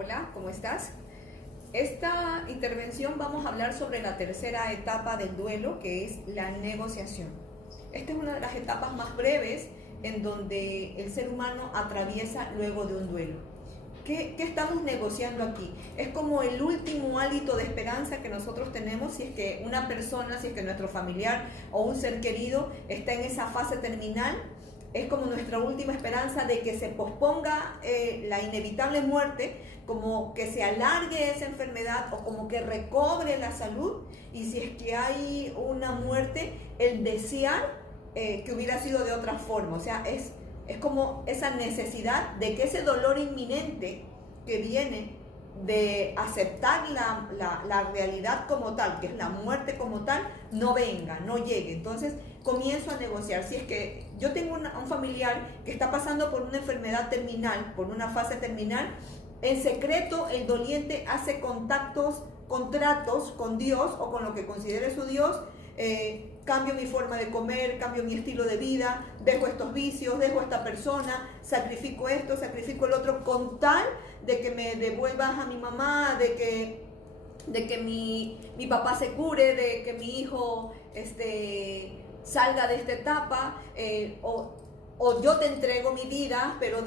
Hola, ¿cómo estás? Esta intervención vamos a hablar sobre la tercera etapa del duelo, que es la negociación. Esta es una de las etapas más breves en donde el ser humano atraviesa luego de un duelo. ¿Qué estamos negociando aquí? Es como el último hálito de esperanza que nosotros tenemos si es que una persona, si es que nuestro familiar o un ser querido está en esa fase terminal. Es como nuestra última esperanza de que se posponga la inevitable muerte, como que se alargue esa enfermedad o como que recobre la salud. Y si es que hay una muerte, el desear que hubiera sido de otra forma. O sea, es como esa necesidad de que ese dolor inminente que viene de aceptar la realidad como tal, que es la muerte como tal, no venga, no llegue. Entonces comienzo a negociar. Si es que yo tengo un familiar que está pasando por una enfermedad terminal, por una fase terminal, en secreto el doliente hace contratos con Dios o con lo que considere su Dios. Cambio mi forma de comer, cambio mi estilo de vida, dejo estos vicios, dejo esta persona, sacrifico esto, sacrifico el otro, con tal de que me devuelvas a mi mamá, de que mi papá se cure, de que mi hijo salga de esta etapa, o yo te entrego mi vida, pero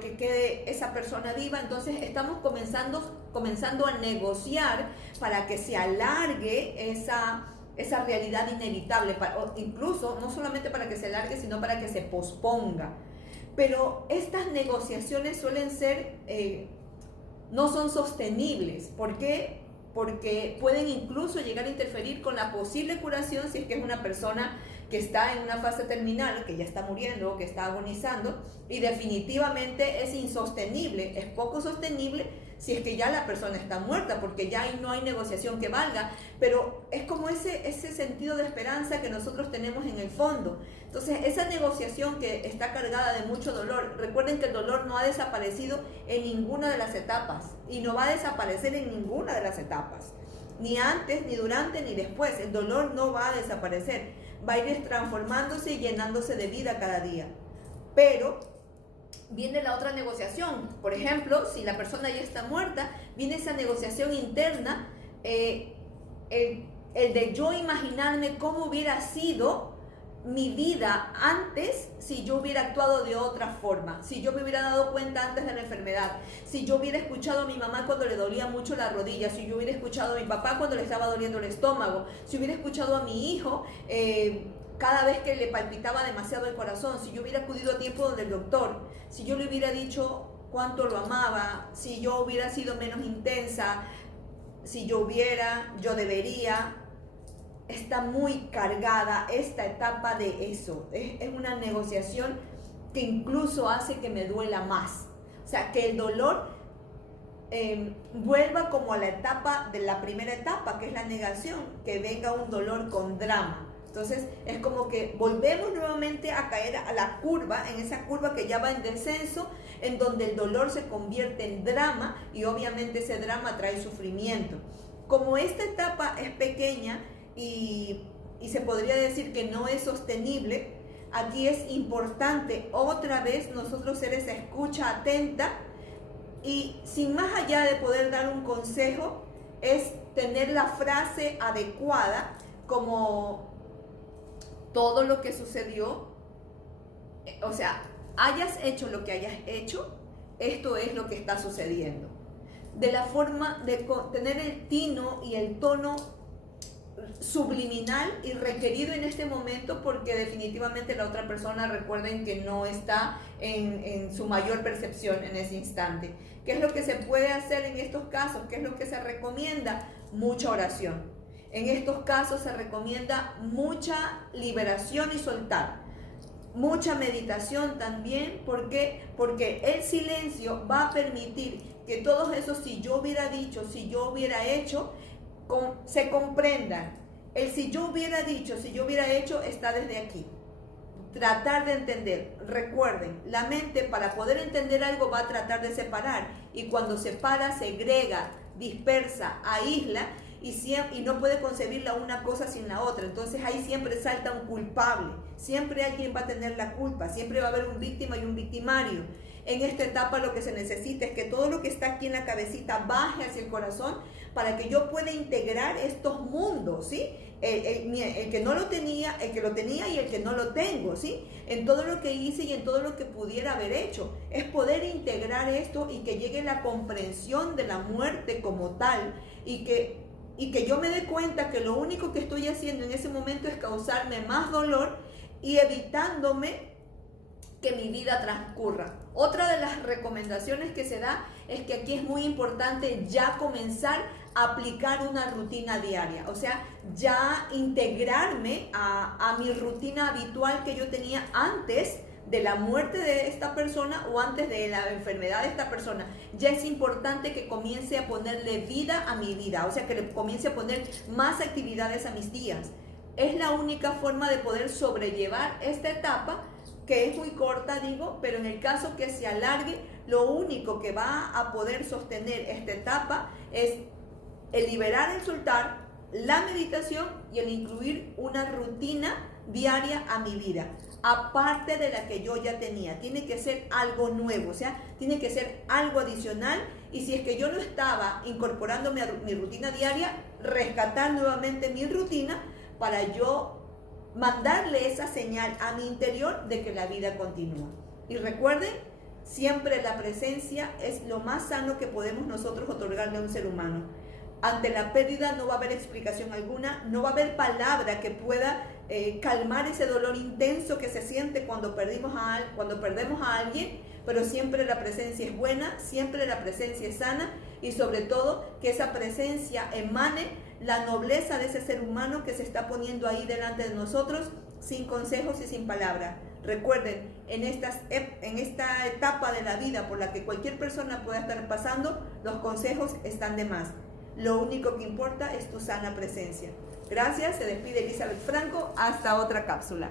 que quede esa persona viva. Entonces estamos comenzando a negociar para que se alargue esa realidad inevitable, incluso no solamente para que se alargue, sino para que se posponga. Pero estas negociaciones suelen ser, no son sostenibles. ¿Por qué? Porque pueden incluso llegar a interferir con la posible curación si es que es una persona que está en una fase terminal, que ya está muriendo, que está agonizando, y definitivamente es insostenible, es poco sostenible si es que ya la persona está muerta, porque ya ahí no hay negociación que valga. Pero es como ese sentido de esperanza que nosotros tenemos en el fondo. Entonces esa negociación que está cargada de mucho dolor, recuerden que el dolor no ha desaparecido en ninguna de las etapas y no va a desaparecer en ninguna de las etapas, ni antes, ni durante, ni después. El dolor no va a desaparecer, va a ir transformándose y llenándose de vida cada día. Pero viene la otra negociación. Por ejemplo, si la persona ya está muerta, viene esa negociación interna, el de yo imaginarme cómo hubiera sido mi vida antes si yo hubiera actuado de otra forma, si yo me hubiera dado cuenta antes de la enfermedad, si yo hubiera escuchado a mi mamá cuando le dolía mucho la rodilla, si yo hubiera escuchado a mi papá cuando le estaba doliendo el estómago, si hubiera escuchado a mi hijo cada vez que le palpitaba demasiado el corazón, si yo hubiera acudido a tiempo donde el doctor, si yo le hubiera dicho cuánto lo amaba, si yo hubiera sido menos intensa, si yo debería. Está muy cargada esta etapa de eso. Es una negociación que incluso hace que me duela más. O sea, que el dolor vuelva como a la etapa de la primera etapa, que es la negación, que venga un dolor con drama. Entonces es como que volvemos nuevamente a caer a la curva, en esa curva que ya va en descenso, en donde el dolor se convierte en drama y obviamente ese drama trae sufrimiento. Como esta etapa es pequeña y se podría decir que no es sostenible, aquí es importante otra vez nosotros ser esa escucha atenta y sin más allá de poder dar un consejo, es tener la frase adecuada, como todo lo que sucedió, o sea, hayas hecho lo que hayas hecho, esto es lo que está sucediendo. De la forma de tener el tino y el tono subliminal y requerido en este momento, porque definitivamente la otra persona, recuerden que no está en su mayor percepción en ese instante. ¿Qué es lo que se puede hacer en estos casos? ¿Qué es lo que se recomienda? Mucha oración. En estos casos se recomienda mucha liberación y soltar, mucha meditación también. ¿Por qué? Porque el silencio va a permitir que todos esos si yo hubiera dicho, si yo hubiera hecho, se comprendan. El si yo hubiera dicho, si yo hubiera hecho, está desde aquí. Tratar de entender. Recuerden, la mente para poder entender algo va a tratar de separar, y cuando separa, segrega, dispersa, aísla, y no puede concebir una cosa sin la otra. Entonces ahí siempre salta un culpable, siempre alguien va a tener la culpa, siempre va a haber un víctima y un victimario. En esta etapa lo que se necesita es que todo lo que está aquí en la cabecita baje hacia el corazón para que yo pueda integrar estos mundos, ¿sí? El que no lo tenía, el que lo tenía y el que no lo tengo, ¿sí? En todo lo que hice y en todo lo que pudiera haber hecho. Es poder integrar esto y que llegue la comprensión de la muerte como tal y que yo me dé cuenta que lo único que estoy haciendo en ese momento es causarme más dolor y evitándome que mi vida transcurra. Otra de las recomendaciones que se da es que aquí es muy importante ya comenzar a aplicar una rutina diaria, o sea, ya integrarme a mi rutina habitual que yo tenía antes de la muerte de esta persona o antes de la enfermedad de esta persona. Ya es importante que comience a ponerle vida a mi vida, o sea, que le comience a poner más actividades a mis días. Es la única forma de poder sobrellevar esta etapa, que es muy corta, digo, pero en el caso que se alargue, lo único que va a poder sostener esta etapa es el liberar, el soltar, la meditación y el incluir una rutina diaria a mi vida, aparte de la que yo ya tenía. Tiene que ser algo nuevo, o sea, tiene que ser algo adicional. Y si es que yo no estaba incorporándome a mi rutina diaria, rescatar nuevamente mi rutina para yo mandarle esa señal a mi interior de que la vida continúa. Y recuerden, siempre la presencia es lo más sano que podemos nosotros otorgarle a un ser humano. Ante la pérdida no va a haber explicación alguna, no va a haber palabra que pueda calmar ese dolor intenso que se siente cuando perdemos a alguien, pero siempre la presencia es buena, siempre la presencia es sana y sobre todo que esa presencia emane la nobleza de ese ser humano que se está poniendo ahí delante de nosotros sin consejos y sin palabras. Recuerden, en esta etapa de la vida por la que cualquier persona pueda estar pasando, los consejos están de más. Lo único que importa es tu sana presencia. Gracias, se despide Elizabeth Franco. Hasta otra cápsula.